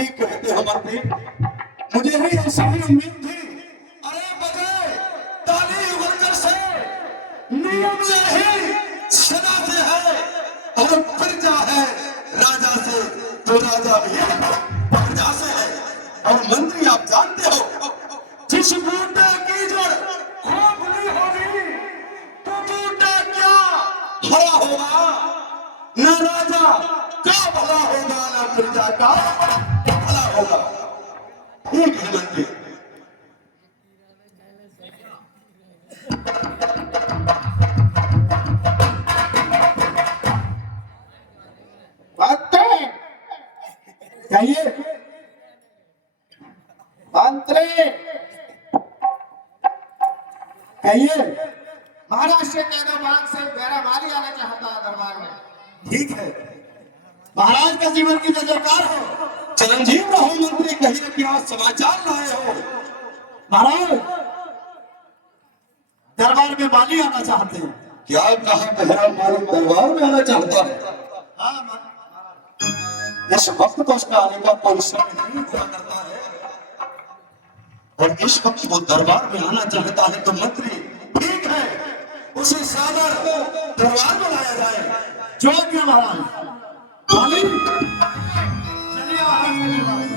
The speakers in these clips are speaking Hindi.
ठीक कहते हो मंत्री, मुझे भी ऐसी ही उम्मीद थी। अरे बजाए ताली उगलकर से नियम यही सदा से है, और प्रजा है राजा से, तो राजा भी प्रजा से है। और मंत्री आप जानते हो, जिस बूटे की जड़ खोखली होगी तो बूटा क्या हरा होगा। न राजा का भला होगा, न प्रजा का भला होगा। ठीक है मंत्री। कहिए मंत्री, कहिए। महाराष्ट्र के बाग से मेरा माली आना चाहता है दरबार में। ठीक है, महाराज का जीवन की जय जयकार हो। चिरंजीव रहो मंत्री, कहिए क्या समाचार लाए हो। महाराज दरबार में माली आना चाहते हैं। क्या कहा बहरा मालिक दरबार में आना चाहता है। हाँ इस वक्त तो उसका आने का कोई समय नहीं हुआ करता है, और इस वक्त वो दरबार में आना चाहता है तो मंत्री ठीक है, उसे सादर दरबार में लाया जाए। जो क्या महाराज माली चलिए महाराज।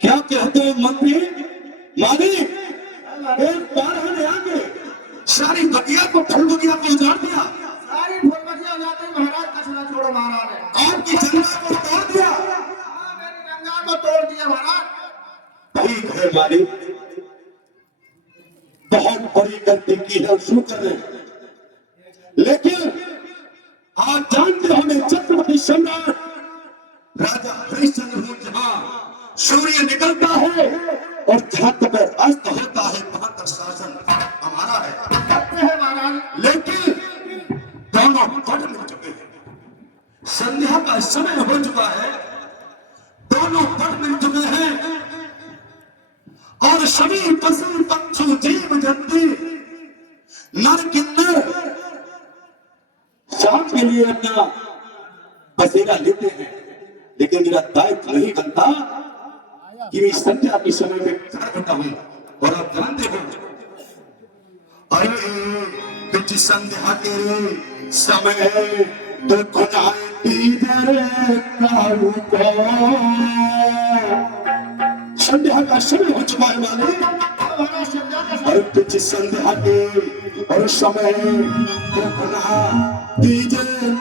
क्या कहते हो मंत्री माली, एक बार हमने आके सारी बगिया को फूल बगिया को उजाड़ दिया। सारी फूल बगिया उजाड़ते ही महाराज कचरा छोड़ो महाराज ने। आपकी जंगा को तोड़ दिया। हाँ मेरी गंगा को तोड़ दिया महाराज। ठीक है माली, बहुत बड़ी गलती की है, शुक्र है, लेकिन आज जानते हो मैं छत्रपति सम्राट राजा हरिश्चंद्र हूं। जहां सूर्य निकलता है और छत पर अस्त होता है, वहां तक शासन हमारा है महाराज। लेकिन दोनों पट मिल चुके हैं, संध्या का समय हो चुका है, दोनों पट मिल चुके हैं, और सभी पशु पक्षी जीव जंतु नर किन्नर शाम के लिए अपना बसेरा लेते हैं। लेकिन मेरा दायित्व नहीं बनता कि मैं संध्या के समय में खड़ा हूं, और आप जानते हो अरे कुछ संध्या के समय तो खुदाई संध्या का समय हो चुका है माने, और कुछ संध्या के और समय तो खुदा दीजिए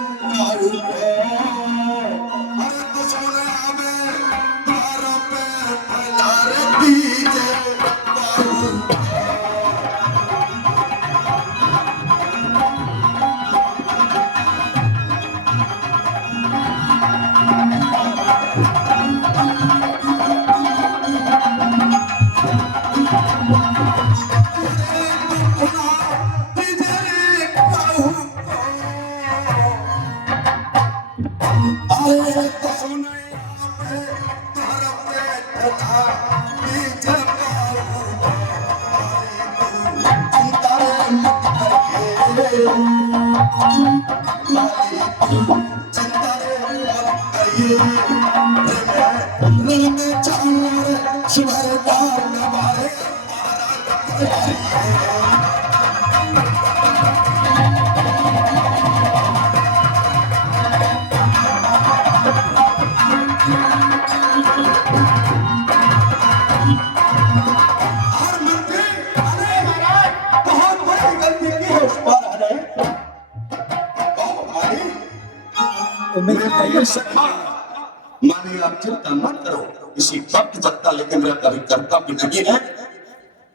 मानिए आप चिंता मत करो, इसी वक्त सकता, लेकिन मेरा कभी कर्तव्य नहीं है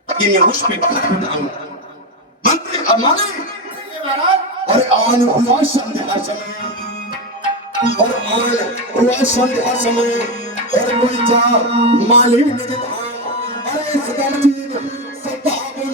कि मैं उस पर बताऊं। मंत्री माने और आन हुआ संध्या समय, और आन हुआ संध्या समय, और कोई जा माली निज धाम, अरे सदाजीत सतावन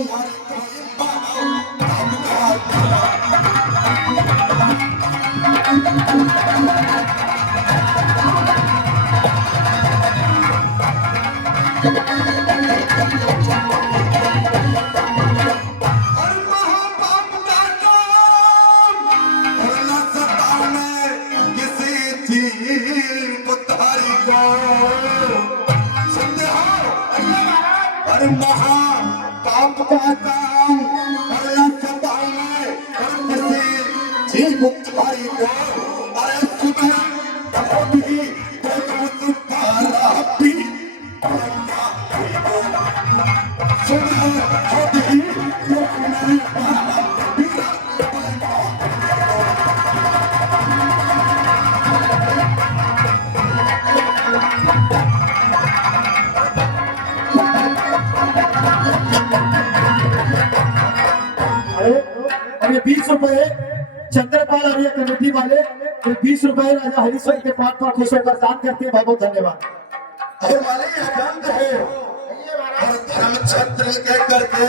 नारी महापाप का काम करना चाहता हूं मैं, और किसी जीव मुक्तारी को अरे सुबह बहुत ही और ये 20 रुपए चंद्रपाल और ये कमेटी वाले, ये 20 रुपए राजा हरिश्चंद्र के पाठ पर खुश होकर दान करते हैं। बहुत बहुत धन्यवाद। अरे वाले जानते हो, और धर्म छत्र के करके,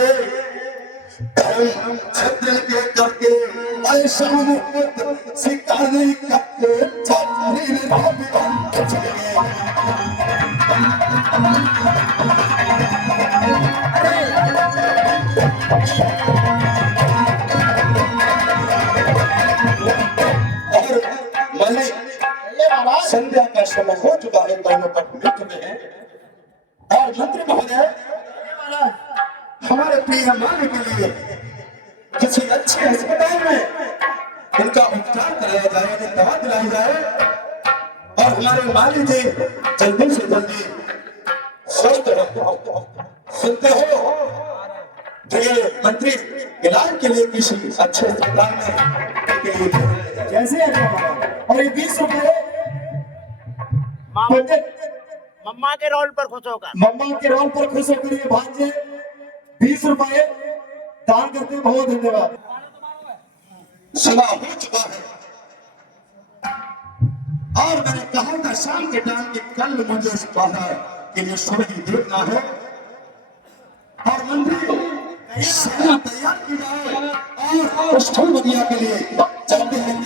धर्म छत्र के करके ऐसा मुहूर्त सिखाने करके छत्री ने भाभी बंद चले गए। संध्या का समय हो चुका है, दोनों पट मिल चुके हैं, और मंत्री महोदय हमारे प्रिय माने के लिए किसी अच्छे अस्पताल में इनका उपचार कराया जाए, इन्हें दवा दिलाई जाए, और हमारे माली जी जल्दी से जल्दी स्वस्थ हो। सुनते हो तो ये मंत्री इलाज के लिए किसी अच्छे अस्पताल में के लिए जैसे और ये 20 रुपए मम्मा के रोल पर खुश होकर, मम्मा के रोल पर खुश होकर ये भांजे 20 रुपए दान करते हैं। बहुत धन्यवाद। सुना हो चुका है, और मैंने कहा था शाम के टाइम कि कल मुझे इस बाधा के लिए सुबह ही देखना है, और मंत्री सेना तैयार की जाए, और उस बनिया के लिए चलते हैं।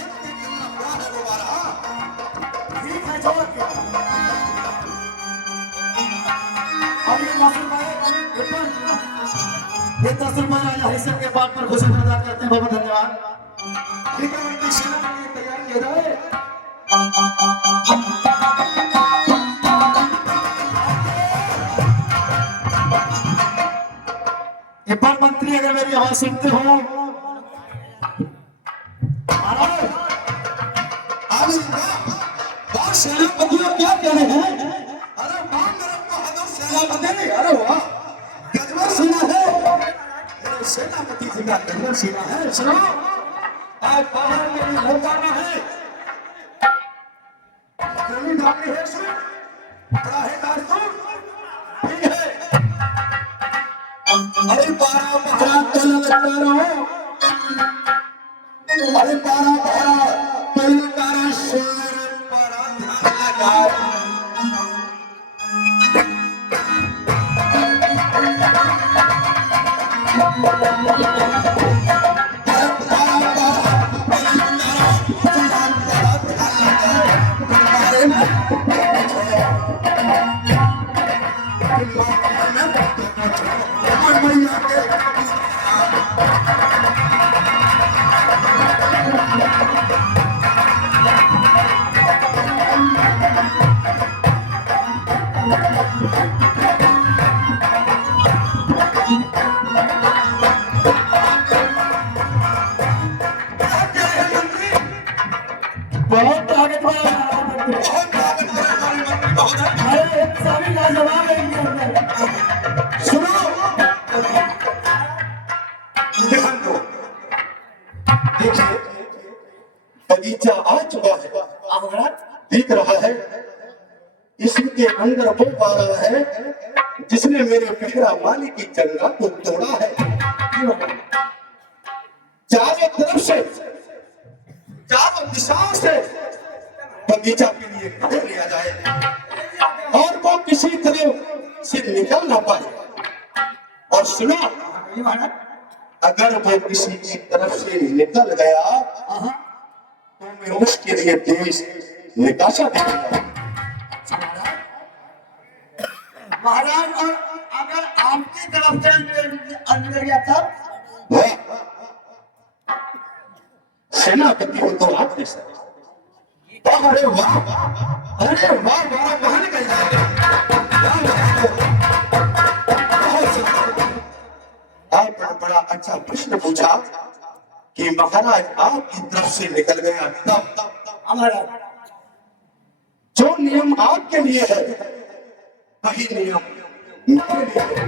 ये 10 रुपए राजा हरिश्चंद्र के पाठ पर खुश होकर दान करते हैं। बहुत धन्यवाद। ठीक है, उनकी सेना के लिए तैयार किया जाए। एक बार मंत्री अगर मेरी आवाज सुनते हो, सेनापतियों क्या कह रहे हैं? अरे सेनापति, अरे वाह, गजबर सेना है, सेनापति जी का गजबर सेना है। सुनो, आज बाहर में भी होगाना है, गोली डालनी है, सुन बड़ा है दास्तूर, ठीक है। अरे पारा पहरा तल लगता रहो, अरे पारा पहरा तल तारा शेर पारा बहुत ताकत है हमारे मंत्री महोदय। अरे एक सारी लाजवाब है इनके अंदर। सुनो, ध्यान दो। देखिए, बगीचा आ चुका है, दिख रहा है। इसके अंदर वो आ रहा है जिसने मेरे पहरा माली की चंगा को तोड़ा है। चारों तरफ से, चारों दिशाओं से बगीचा के लिए घेर लिया जाए और वो किसी तरह से निकल ना पाए। और सुनो, अगर वो किसी की तरफ से निकल गया तो मैं उसके लिए देश निकासा देगा। महाराज, और अगर आपकी तरफ से अंदर गया तब सेनापति को तो आप नहीं सकते। अरे वाह, अरे वाह, वाह, कहाँ निकल जाएगा। आपने बड़ा अच्छा प्रश्न पूछा कि महाराज आपकी तरफ से निकल गया तब महाराज, जो नियम आपके लिए है वही नियम मेरे लिए है।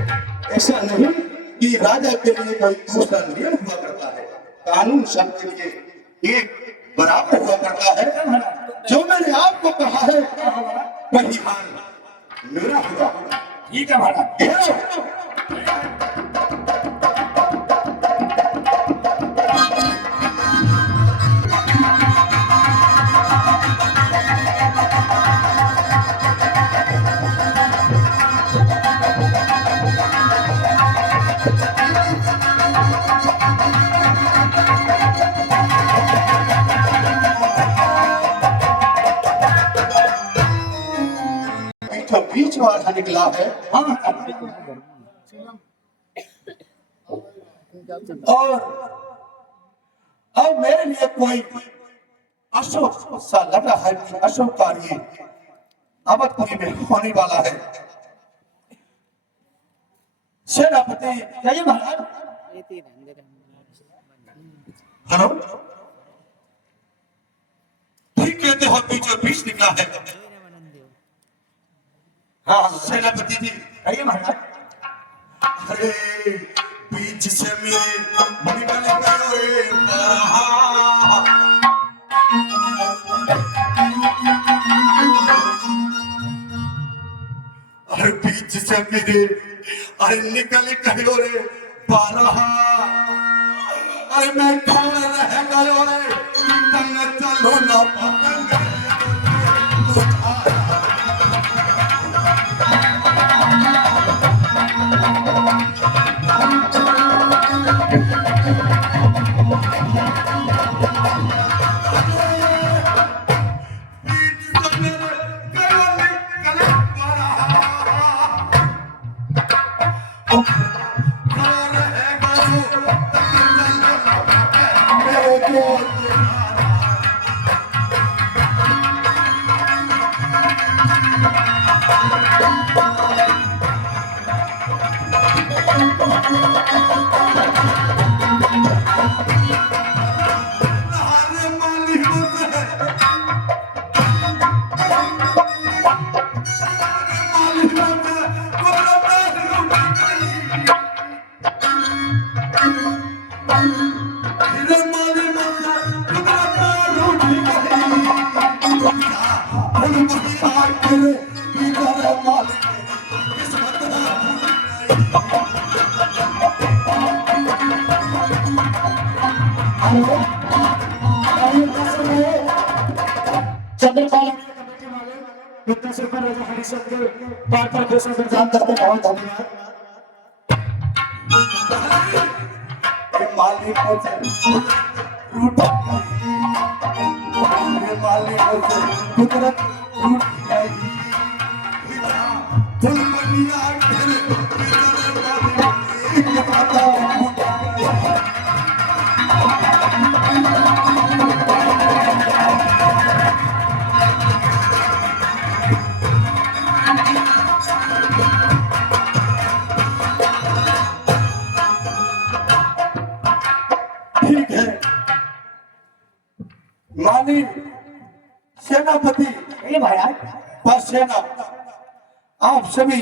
ऐसा नहीं कि राजा के लिए कोई दूसरा नियम हुआ करता है। कानून सबके लिए एक बराबर हुआ करता है। जो मैंने आपको कहा है वही हाल मेरा हुआ। ठीक है महाराज। बीच वाला निकला है। और अब मेरे लिए कोई अशोक सा लग रहा है कि अशोक कार्य अवधपुरी में होने वाला है। सेनापति जय महाराज। हेलो, ठीक कहते हो, बीचों बीच निकला है। हाँ सेनापति जी, जय महाराज। अरे बीच से मेरे निकल गए बरहा। अरे बीच से मेरे, अरे निकल गयो रे बरहा। अरे मैं कौन रह गयो रे, तंग चलो ना पतंग। चंद्रपाल कमेटी वाले वित्त से पर राजा हरिश्चंद्र के पाठ पर घोषणा प्रदान करते बहुत धन्यवाद। माली को रूठा, माली को कुदरत रूठ गई। फुलपनिया माली सेनापति सेनापति ये महाराज व सेना आप सभी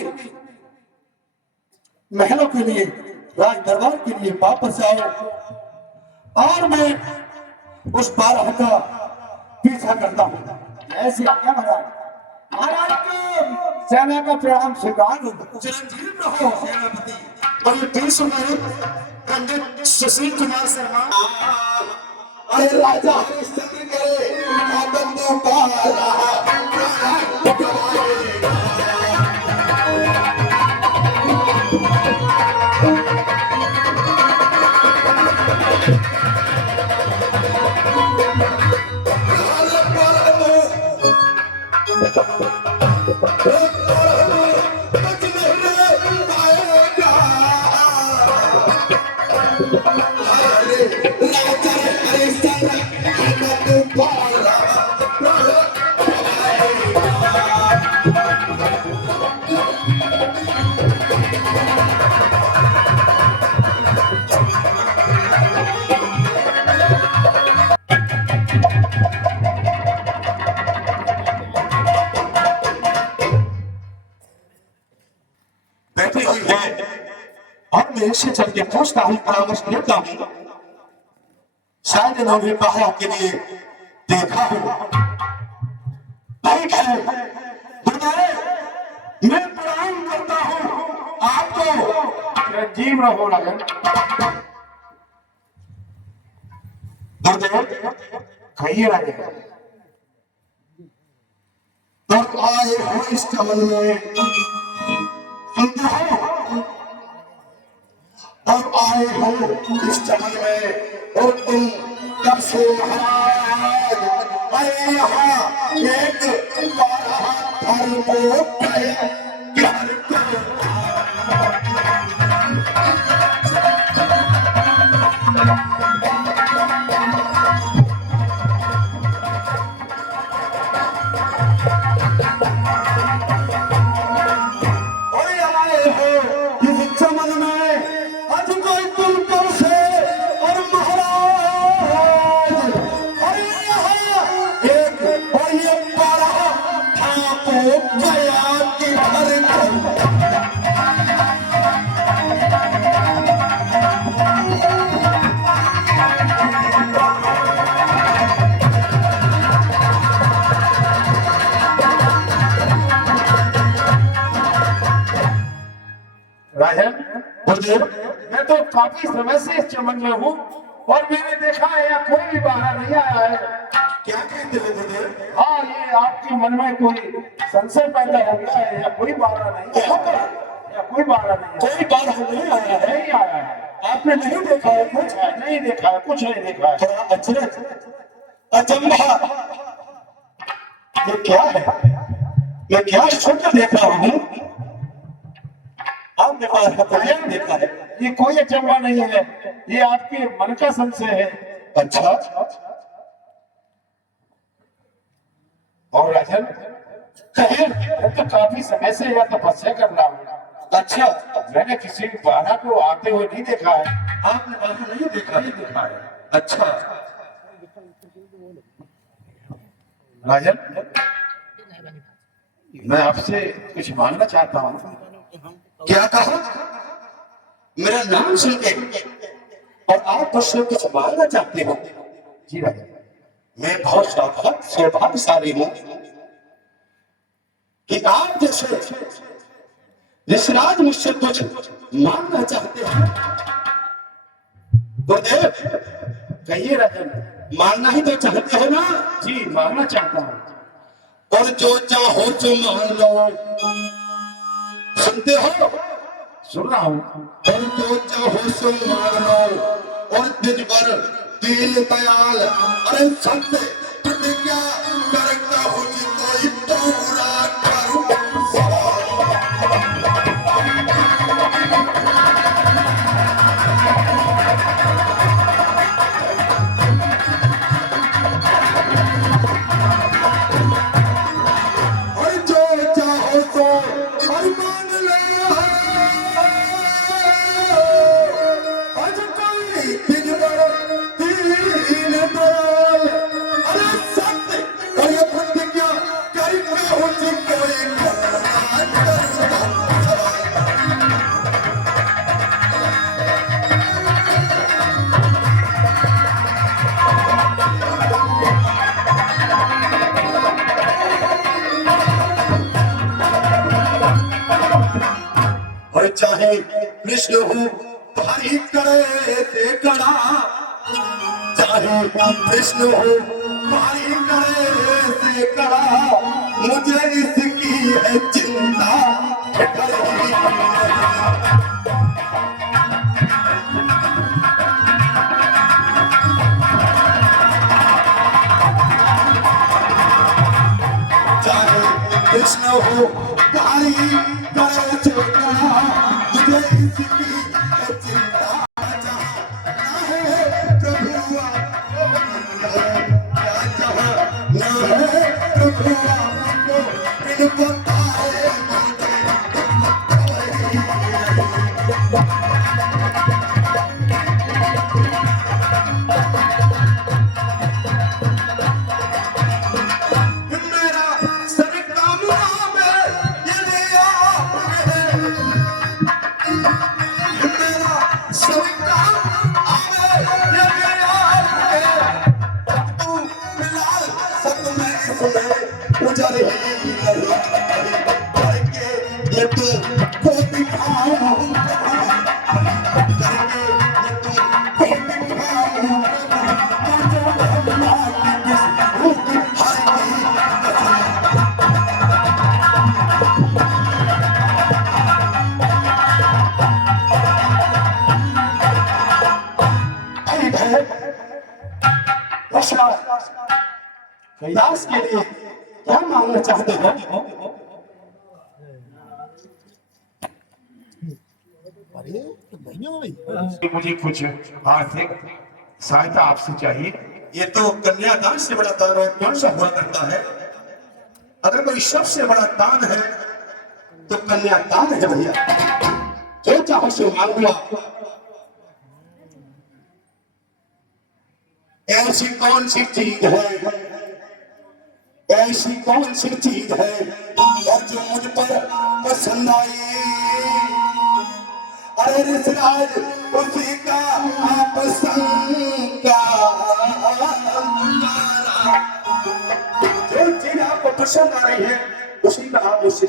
महलों के लिए, राज दरबार के लिए वापस आओ और मैं उस 12 का पीछा करता हूँ। ऐसी आज्ञा महाराज। महाराज को सेना का प्रणाम स्वीकार हो। चिरंजीव रहो सेनापति। और ये 20 रुपए पंडित सुशील कुमार शर्मा। अरे राजा हरिश्चंद्र करे बंदू बैठी हुई है और मैं इससे चल के पूछता हूँ, परामर्श लेता हूँ। शायद इन्होंने बाहर के लिए देखा हो। ठीक है हृदय, मैं प्रणाम करता हूँ आपको। जीव रहो लगन। हृदय कहिए राजा। तब आए हो इस चमन में, सुनते हो? तब आए हो इस चमन में और तुम कब से महाराज? अरे यहाँ एक 12 फल को प्यार करो। मैं तो काफी समय से इस चमन में हूँ और मैंने देखा है यहाँ कोई भी बाहर नहीं आया है। क्या कहते हो? हाँ, ये आपके मन में कोई संशय पैदा हो गया है या कोई बाहर नहीं है? या कोई बाहर नहीं है? कोई बाहर नहीं आया है। नहीं आया है। आपने नहीं देखा है? कुछ नहीं देखा है, कुछ नहीं देखा है। थोड़ा अचरज, अचंभा, ये क्या है? मैं क्या सोच देख रहा हूँ? आपने नहीं देखा है? ये कोई अचंभा नहीं है, ये आपके मन का संशय है। अच्छा, और राजन मैं तो काफी समय से यह तपस्या कर रहा हूँ। अच्छा, मैंने किसी बारह को आते हुए नहीं देखा है। आपने बाहर नहीं देखा? नहीं देखा है। अच्छा राजन, मैं आपसे कुछ मांगना चाहता हूँ। क्या कहा? मेरा नाम सुन के और आप मुझसे कुछ मांगना चाहते हो? जी राजन, मैं बहुत सौभाग्यशाली हूँ कि आप जैसे ऋषिराज मुझसे कुछ मांगना चाहते हैं। गुरुदेव, कहिए राजन। मांगना ही तो चाहते हो ना? जी, मांगना चाहता हूँ। और जो चाहो तो मांग लो। सुनते हो? सुन रहा हूँ। और जो चाहो सो मांग लो। और दिल भर दीन दयाल, अरे सत्य प्रतिज्ञा करता हूँ कि कोई पूरा करूँ। और जो चाहो तो और मांग लो। आज कोई दिन भर दीन दयाल, अरे सत्य कृष्ण हो भारी करे ते कड़ा, चाहे कृष्ण हो भारी करे ते कड़ा, मुझे इसकी है चिंता कृष्ण हो भारी करे ते कड़ा, मुझे इसकी है चिंता है प्रभु कैलाश के लिए क्या मांगना चाहते हो? मुझे कुछ आर्थिक सहायता आपसे चाहिए। ये तो कन्यादान से बड़ा दान और कौन सा हुआ करता है? अगर कोई सबसे बड़ा दान है तो कन्यादान है भैया। जो चाहो सो मांगूंगा। ऐसी कौन सी चीज है, ऐसी कौन सी चीज है और जो मुझ पर पसंद आई? अरे ऋषिराज उसी का पसंद का, जो चीज आपको पसंद आ रही है उसी का आप उससे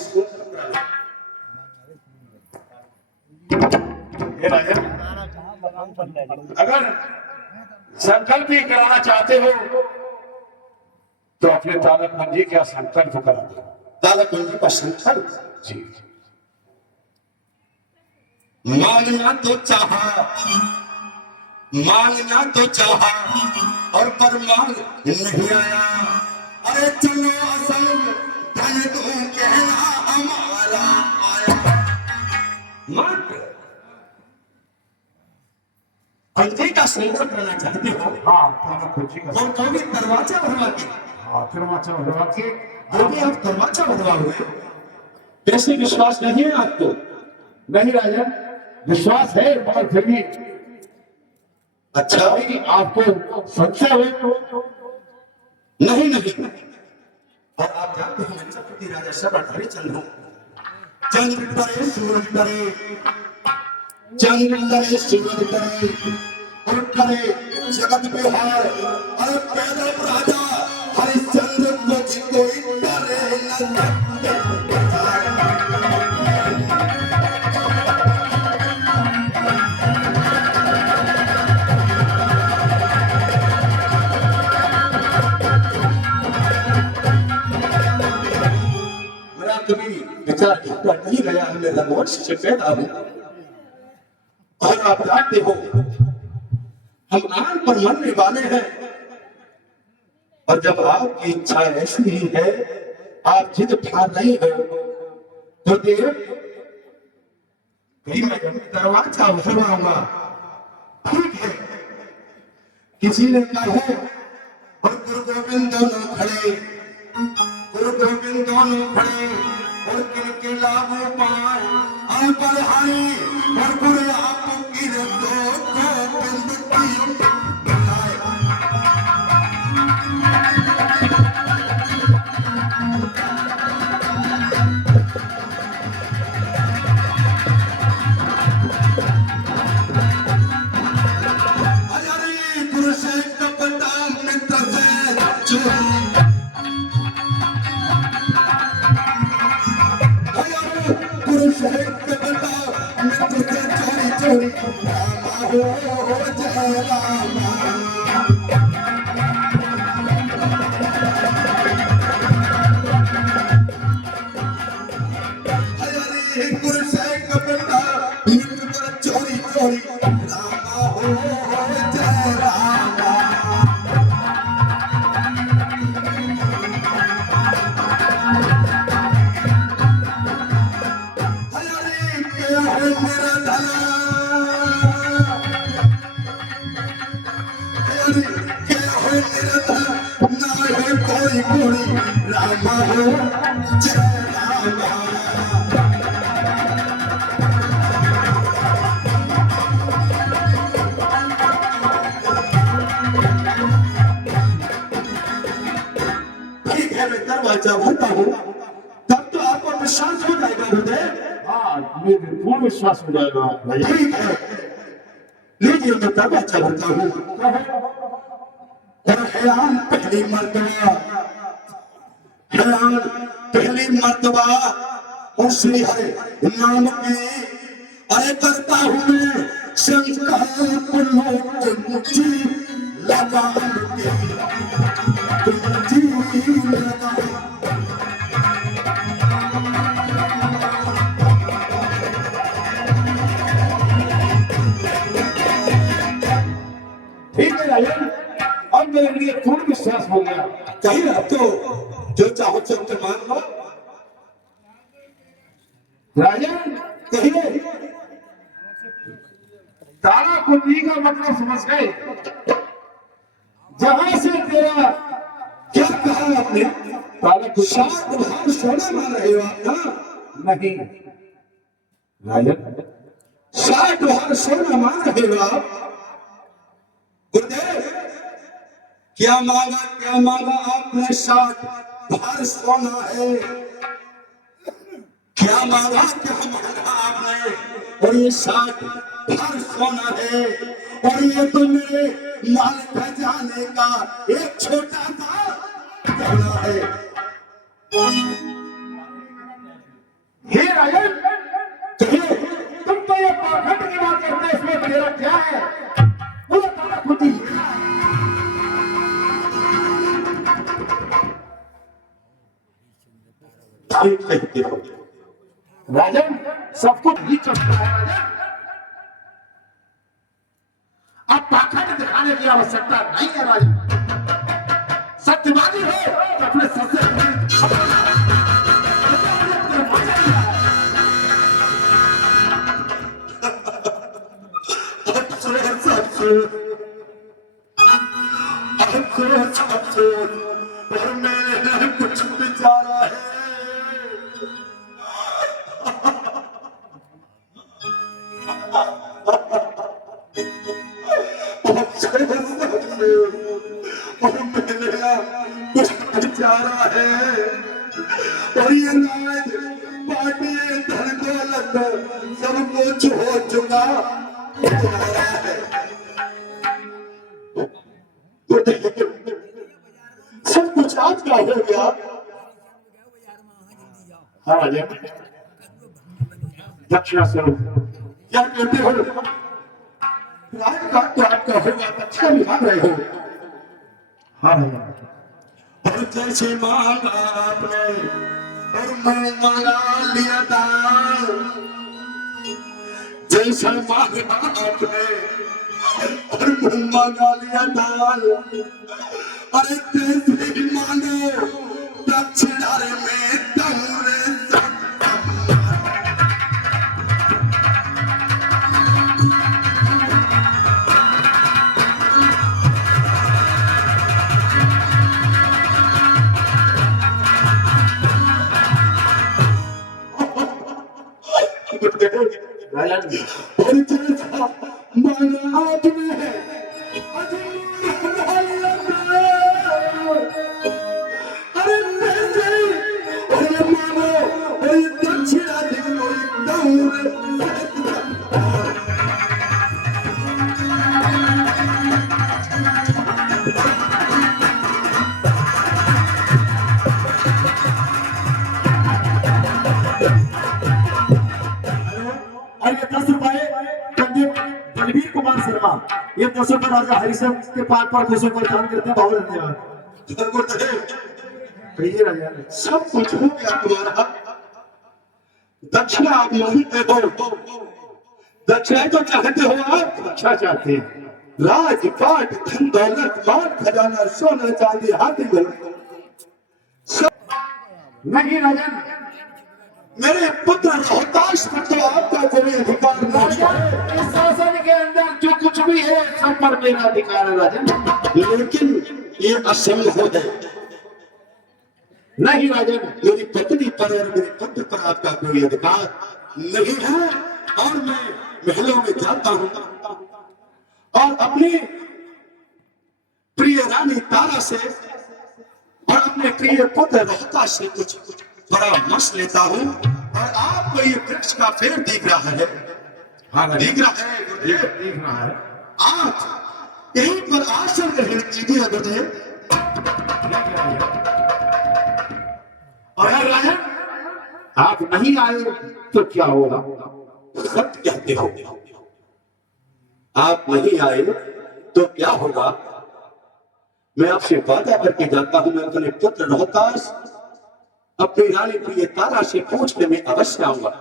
अगर संकल्प ही कराना चाहते हो तो अपने तालक मंजी का संकल्प करा दो। तालक मंजी का संकल्प जी। मांगना तो चाहा, मांगना तो चाहा और पर मांग नहीं आया। अरे चलो असल धन दूं कहना हमारा आया। मांग मंजी का संकल्प करना चाहते हो? हाँ, तालक मंजी का और कभी दरवाजा भरवा के, दरवाजा भरवा के, जो भी आप दरवाजा भरवा हुए ऐसे विश्वास नहीं है आपको? नहीं राजन, विश्वास है पर फिर भी अच्छा भाई आपको संशय हो? नहीं नहीं। और आप जानते हैं मैं छत्रपति राजा शरद हरिचंद्र हूं। चंद्र करे सूरज करे, चंद्र करे सूरज करे और करे जगत बिहार। अरे पैदा राजा हरिश्चंद्र को कोई डरे न। कभी विचार नहीं गया, मैं रंगवंश से पैदा हूं और आप जानते हो हम आन पर मरने वाले हैं। और जब आपकी इच्छा ऐसी ही है, आप जिद ठान रही हो तो देव मैं दरवाजा भरवाऊंगा। ठीक है, किसी ने कहा और गुरु गोविंद दोनों खड़े, गुरु गोविंद दोनों खड़े और किनके लागू पाए और बलहाई और गुरु आपकी दो गोविंद की बधाई। अरे गुरु से कपटा मित्र से चोरी, गुरु साहिब के बेटा मित्र से चोरी। जय रामा। हरे गुरु से कपड़ा लुट कर चोरी चोरी रामा हो जय रामा। हरे क्या है मेरा धना, हरे क्या है मेरा धना, ना है कोई कोई रामा हो जय रामा। ठीक है, मैं दरवाजा भरता हूँ, तब तो आपको विश्वास हो जाएगा हृदय। हाँ, मुझे पूर्ण विश्वास हो जाएगा भैया। ठीक है, लीजिए मैं दरवाजा भरता हूँ। और हैरान पहली मर्तबा, हैरान पहली मर्तबा उस हरे नाम की अरे करता हूँ मैं संकल्प कुंजी लगान के, कुंजी लगान। ठीक है राजन, अब मेरे लिए पूर्ण विश्वास हो गया। कहीं अब तो जो चाहो चलते मान लो। राजन, कहिए तारा कुंजी का मतलब समझ गए। जहां से तेरा क्या कहा आपने? तारा कुंजी 7 भाग सोना मान रहे हो आप ना? नहीं राजन, 60 भाग सोना मान रहे हो आप? गुरुदेव क्या मांगा आपने? 60 भाग सोना है। क्या मांगा आपने? और ये 60 भाग सोना है, और ये तो मेरे माल खजाने का एक छोटा सा गहना है। हे राजन, कहिए तुम तो ये पाखंड की बात करते हो, इसमें तेरा क्या है? बोलो तारा कुंजी। ठीक कहते हो। राजन, सब कुछ ही चलता है राजन। अब पाखंड दिखाने की आवश्यकता नहीं है राजन। सत्यवादी हो तो अपने सबसे और मैंने कुछ विचारा है। और मैंने कुछ विचारा है, और ये नाज पार्टी धन दौलत सब कुछ हो चुका है। सब कुछ आज का हो गया। हाँ राजन, दक्षिणा स्वरूप क्या कहते हो? राजघाट तो आपका होगा, दक्षिणा भी मांग रहे हो। हाँ राजन, और जैसे मांगा आपने और मैं मांगा लिया दान, जैसा मांगा आपने और मैं मांगा लिया दान। अरे कैसे ही मांगो दक्षिणा में दौरे सब। राजन, और जैसा मांगा आपने अरे कैसे और मानो और दक्षिणा देखो दौरे और ये 10 रुपए पंडित बलबीर कुमार शर्मा ये 200 रुपये राजा हरिश्चंद्र के पाठ पर खुश होकर दान करते हैं। बहुत धन्यवाद। इधर को रहे, कहिए राजा। सब कुछ हो गया तुम्हारा, दक्षिणा आप मांगते हो, दक्षिणा तो चाहते हो आप, अच्छा चाहते हैं। राज पाट धन दौलत मान खजाना सोना चांदी हाथी घोड़ा सब। नहीं राजन, मेरे पुत्र रोहताश पर तो आपका कोई अधिकार नहीं है, इस शासन के अंदर जो कुछ भी है सब पर मेरा अधिकार है राजन। लेकिन ये असंभव है। नहीं राजन, मेरी पत्नी पर और मेरे पुत्र पर आपका कोई अधिकार नहीं है। और मैं महलों में जाता हूँ और अपनी प्रिय रानी तारा से और अपने प्रिय पुत्र रोहताश से कुछ परामर्श लेता हूँ। और आपको ये वृक्ष का पेड़ दिख रहा है, हाँ दिख रहा है गुरुदेव, दिख रहा है। आप यहीं पर आसन ग्रहण कीजिए गुरुदेव। अगर राजन आप नहीं आए तो क्या होगा? सत्य कहते हो, आप नहीं आए तो क्या होगा? मैं आपसे वादा करके जाता हूं, मैं अपने पुत्र रोहतास अपनी रानी प्रिय तारा से पूछने में अवश्य आऊंगा,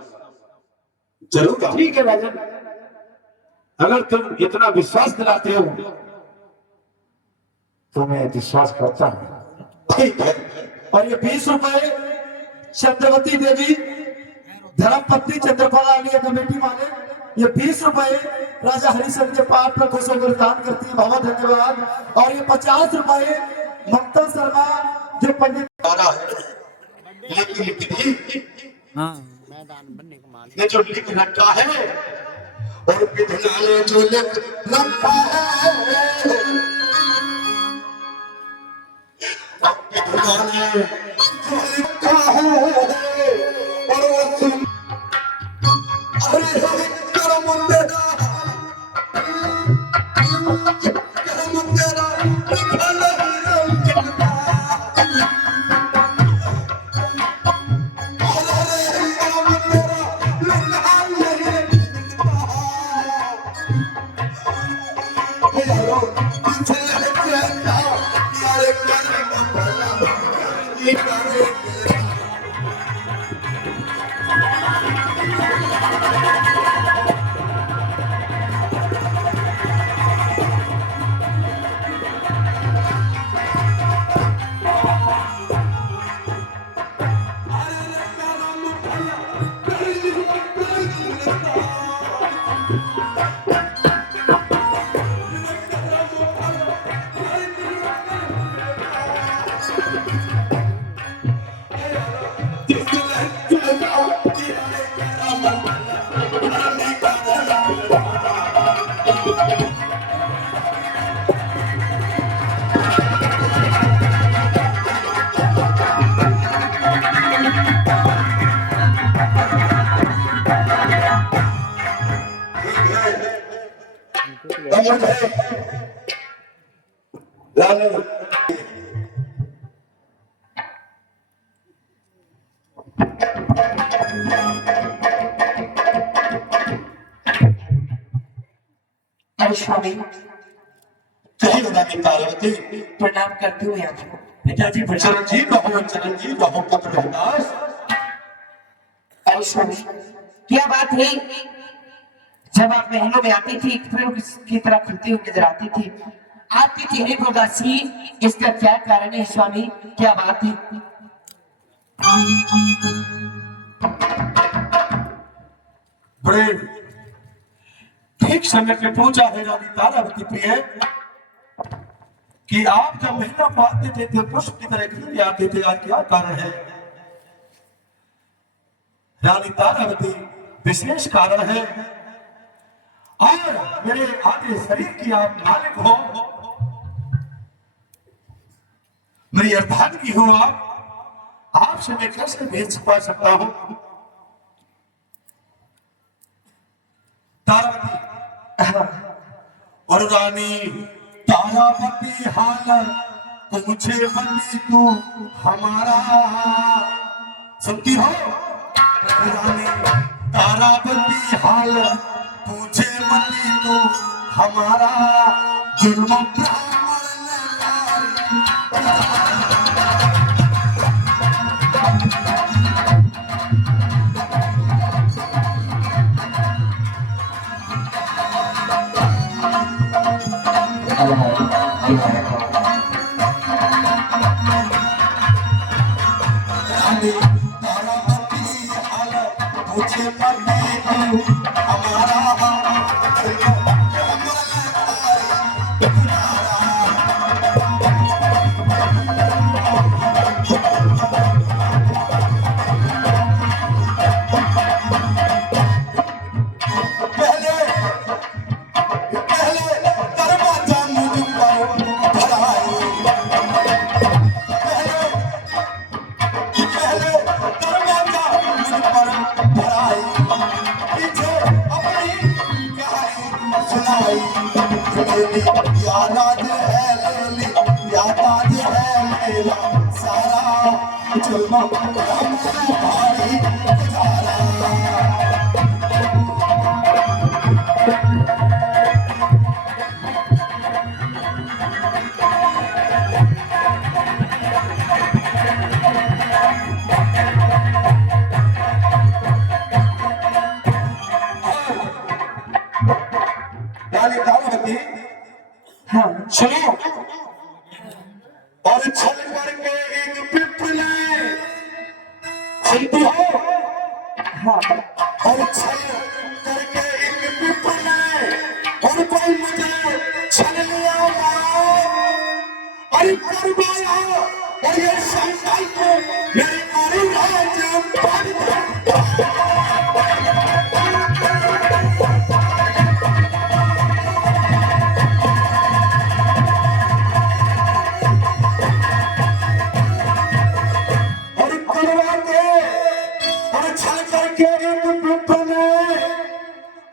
जरूर आऊंगा। ठीक है राजन, अगर तुम इतना विश्वास दिलाते हो तो मैं विश्वास करता हूँ। ठीक है। और ये 20 रुपए चंद्रवती देवी धर्मपत्नी चंद्रपाला आलिया कमेटी वाले, ये 20 रुपए राजा हरिश्चंद्र के पाठ पर खुश होकर दान करती है। बहुत धन्यवाद। और ये 50 रुपए ममता शर्मा जो पंडित आ रहा है, लेकिन विधि ने जो लिख रखा है और विधना ने जो लिख रखा है, विधना ने जो लिखा है और वो सुन, अरे करम तेरा, करम तेरा लिखा नहीं लिखता। स्वामी पार्वती प्रणाम करती हूँ आपको। पिताजी चिरंजीव रहो पुत्र रोहतास। अरे स्वामी क्या बात है, जब आप महलों में आती थी फिर की तरह खुलती हुई नजर आती थी, आपके चेहरे पर उदासी, इसका क्या कारण है स्वामी, क्या बात है? बड़े ठीक समय पे पूछा है रानी तारावती प्रिय कि आप जब महिला को आते थे तो पुष्प की तरह खिलते आते थे, आज क्या कारण है? रानी तारावती विशेष कारण है, और मेरे आधे शरीर की आप मालिक हो, मेरी अर्धांगी हो आपसे मैं कैसे भेद छुपा सकता हूं? तारावती और रानी तारावती हाल पूछे बंदी तू हमारा, सुनती हो? रानी तारावती हाल पूछे बंदी तू हमारा जुल्म मुझे हमारा याद है लेली याद है मेरा सारा जुल्म भारी गुजारा हाँ सुनो और छल करके एक पिपले सुनती हो हाँ और छल करके एक पिपले और कोई मुझे छल लिया और करवाया और ये संकल्प मेरे मारी राज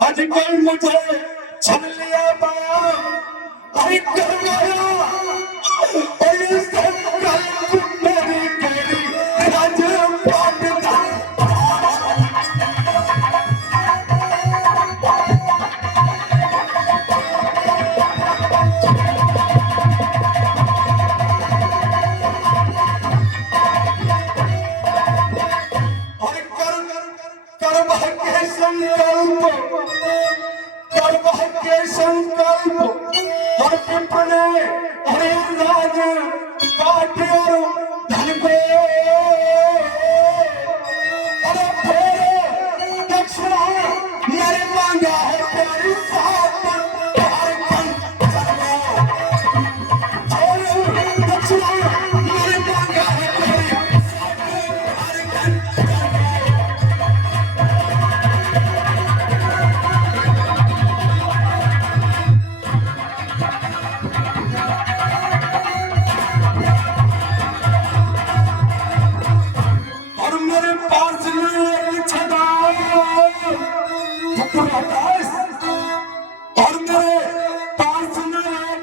आजकल मुझे छल लिया अरे करवाया और ये संकल्प मेरी तेरी राज पाटदा और कर भाग्य संकल्प और पिपले हरे राज काटे और धन को अरे फेरे दक्षिणा मेरे मांगा है प्यारी साथ दक्षिणा मेरे मांगा है प्यारी और मेरे पास एक छदा और मेरे पास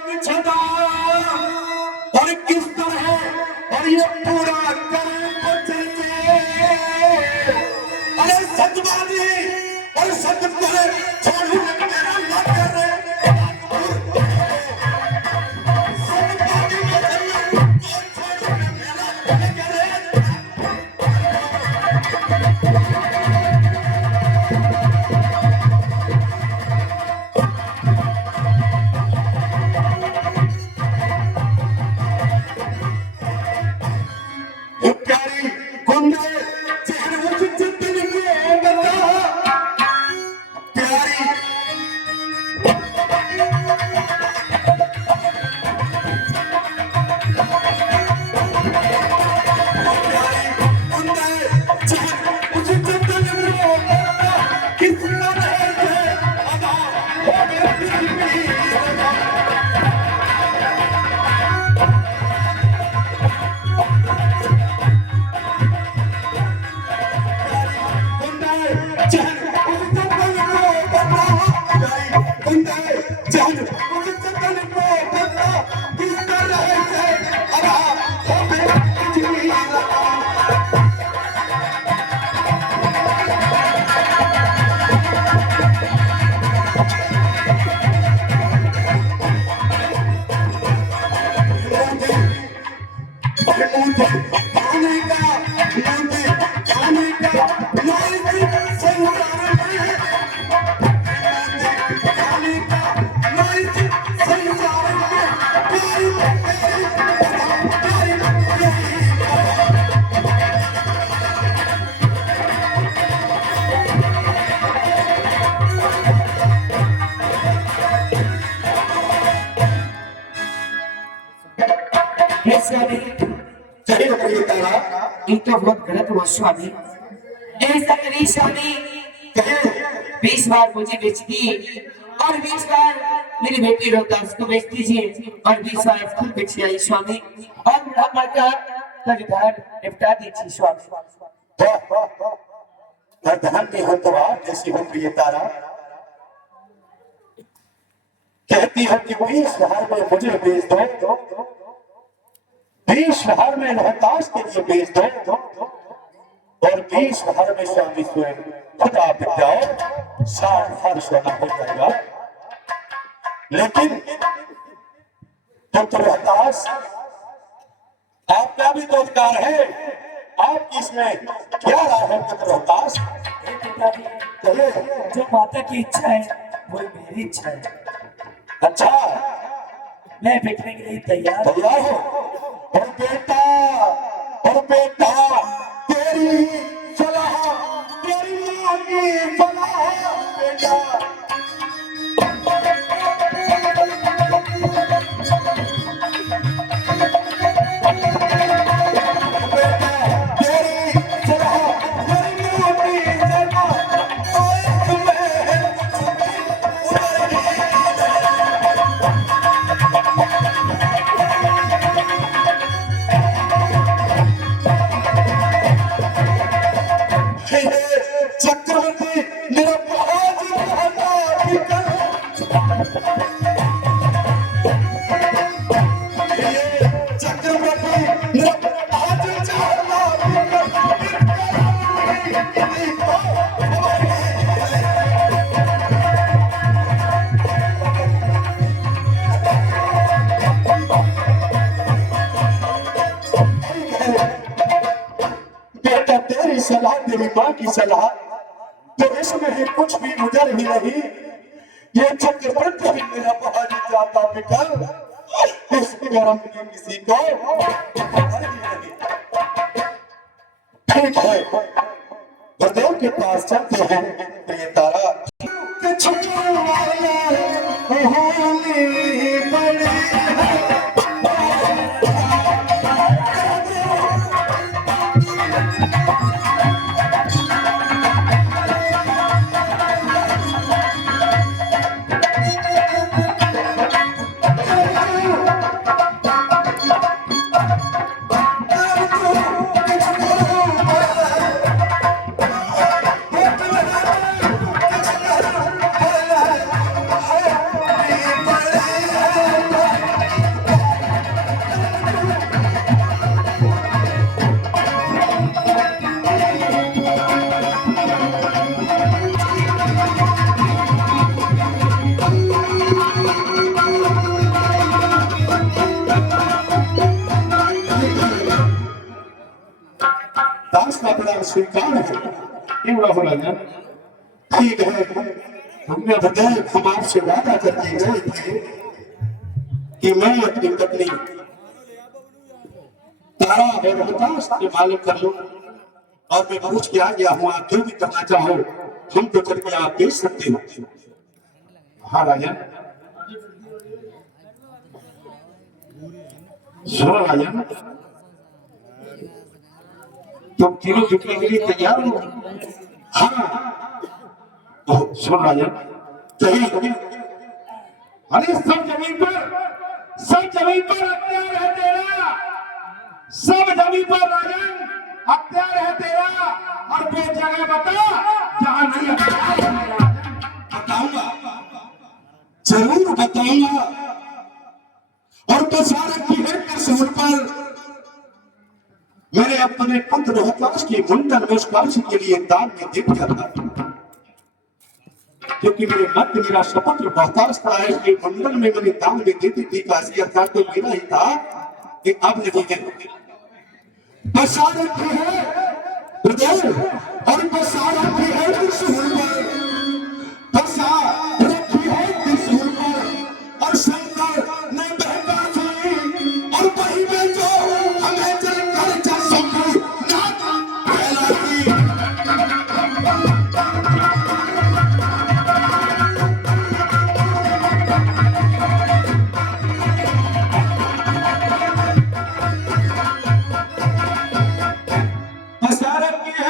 एक छदा और किस तरह और ये पूरा करे बच्चे अरे सतवादी और सत करे छोड़ू मेरा न करे सतवादी छोड़ू मेरा न करे प्यारी कुंडे चेहरे उच्च चित्तन के बता प्यारी कुंडे चेहरे उच्च चित्तन के बता किस तरह से अदा हो गई तो बहुत गलत हुआ स्वामी। ऐसा करिए स्वामी, 20 बार मुझे बेच दी और 20 बार मेरी बेटी रोहतास को बेच दीजिए और 20 बार खुद बेची आई स्वामी, और बुढ़ापा का धन निपटा दीजिए स्वामी। धन्य हो तो आप जैसी हो प्रिय तारा, कहती है कि 20 हार में मुझे बेच दो, 20 हार में रोहतास के लिए बेच दो और 20 हार में स्वामी स्वयं खुद आप जाओ, 60 हार सोना हो जाएगा। लेकिन तो रोहतास आपका भी तो अधिकार है, आपकी इसमें क्या राय है पुत्र रोहतास? जो माता की इच्छा है वही मेरी इच्छा है। अच्छा, मैं बिकने के लिए तैयार तैयार हो? और बेटा तेरी सलाह, तेरी मां की सलाह बेटा। चक्रवर्ती मेरा बहुत चक्रवर्ती मेरा बेटा तेरी सलाह, तेरी माँ की सलाह तो इसमें ही कुछ भी गुजर ही नहीं। ये चक्रवर्ती भी मेरा बहुत ज्यादा विकल, इस गरम की किसी को ठीक है, गुरुदेव के पास चलते हैं प्रिय तारा। दास का बड़ा स्वीकार है, क्यों राहुल राजन? ठीक है, हमने बताया हम आपसे वादा करके गए थे कि मैं अपनी पत्नी तारा और रोहतास के मालिक कर लूं, और मैं पूछ के आ गया हूं, आप जो भी करना चाहो हम तो करके आप बेच सकते हो। हाँ राजन, सुनो राजन, तुम तीनों जुटने के लिए तैयार हो? हाँ, तो सुन राजन, अरे सब जमीन पर अख्तियार है तेरा, सब जमीन पर राजन अख्तियार है तेरा, और वो जगह बता जहां नहीं अख्तियार है राजन। बताऊंगा, जरूर बताऊंगा, और बसा रखी है कसूर पर मैंने अपने पुत्र रोहतास की मुंडन में उस काशी के लिए दान में दे दिया था, क्योंकि मेरे मन में मेरा शपथ रोहतास था, इसलिए मुंडन में मैंने दान में दे दी थी। काशी अर्थात तो मेरा ही था कि अब नहीं है, बसा रखी है और बसा रखी है त्रिशूल पर, बसा रखी है त्रिशूल पर, और शंकर ने बहका सुनी, और वही में जो हमें जलकर जसों नाथ फैलाती।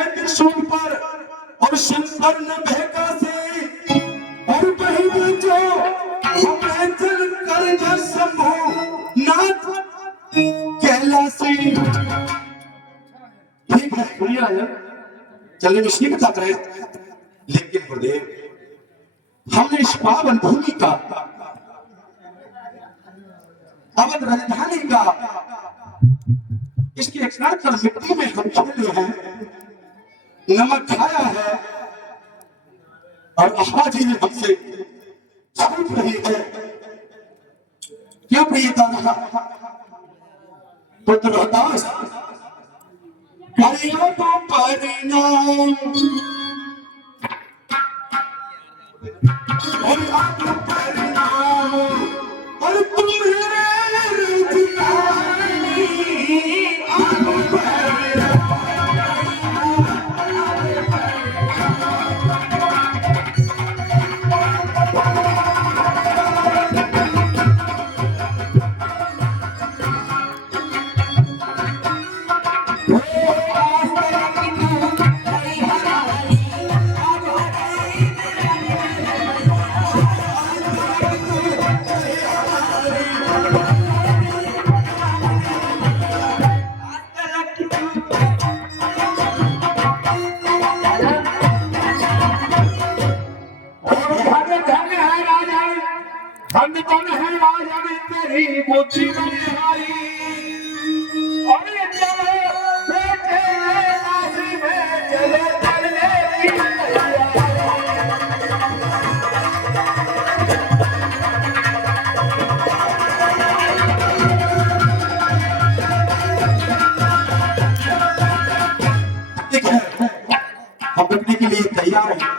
है त्रिशूल पर और शंकर न बहका से और वही बचो हमें चल कर जा शंभु नाथ कैलासी। ठीक है बढ़िया है, चलिए इसी बता रहे, लेकिन गुरुदेव हमने इस पावन भूमि का अवध राजधानी का इसके कण कण मिट्टी में हम खेले हैं, नमक खाया है और आज ही हमसे छूट रही है। क्या प्रियता रहा पुत्र रोहतास हरिया तो परिणाम और आप परिणाम और तुम हम रखने के लिए तैयार हैं।